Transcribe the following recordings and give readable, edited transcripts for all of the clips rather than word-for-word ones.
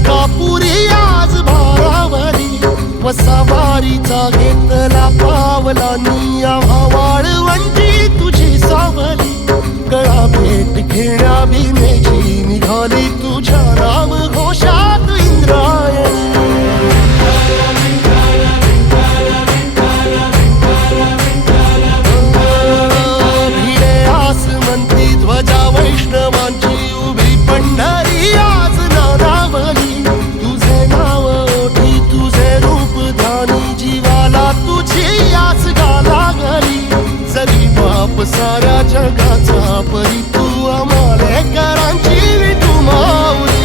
तुळजापुरी आज भारावली वसावारीचा घेतला पावला निया वाळवंटी तुझी सावली गळा भेट घेण्या भीमेची निघाली तुझ्या राम घोषात इंद्रायणी भिडे आसमंती ध्वजा वैष्णवांची उभी पंढरी आज नारावली तुझे नाव ओठी तुझे रूप ध्यानी जीवाला तुझी आस गाला गली जरी बाप साऱ्या जगाचा परी तू आमालेकरांची विठू माऊली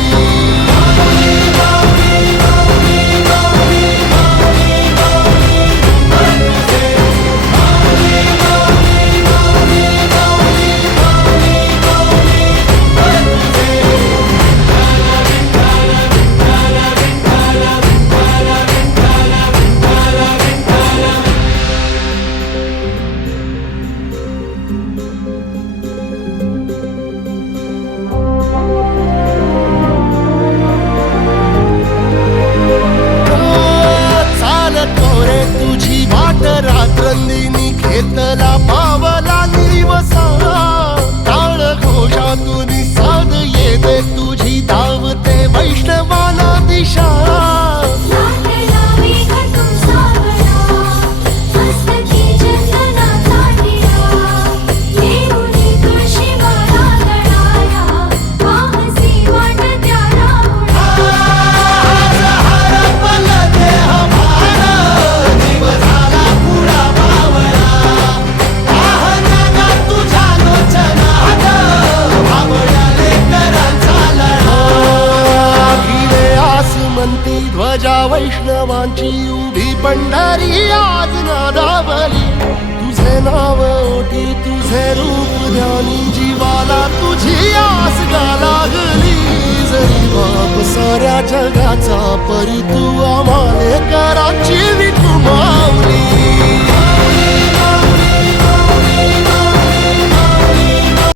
तुझी वाट रात्रंदिनी घेतला पावला निवसा टाळ घोषातून साध येते तुझी धावते वैष्णवाला दिशा ध्वजा वैष्णवांची उभी पंढरी आज नादावली तुझे नाव ओठी तुझे रूप ध्यानी जीवाला तुझी आस लागली जरी बाप साऱ्या जगाचा परी तू आमालेकरांची विठू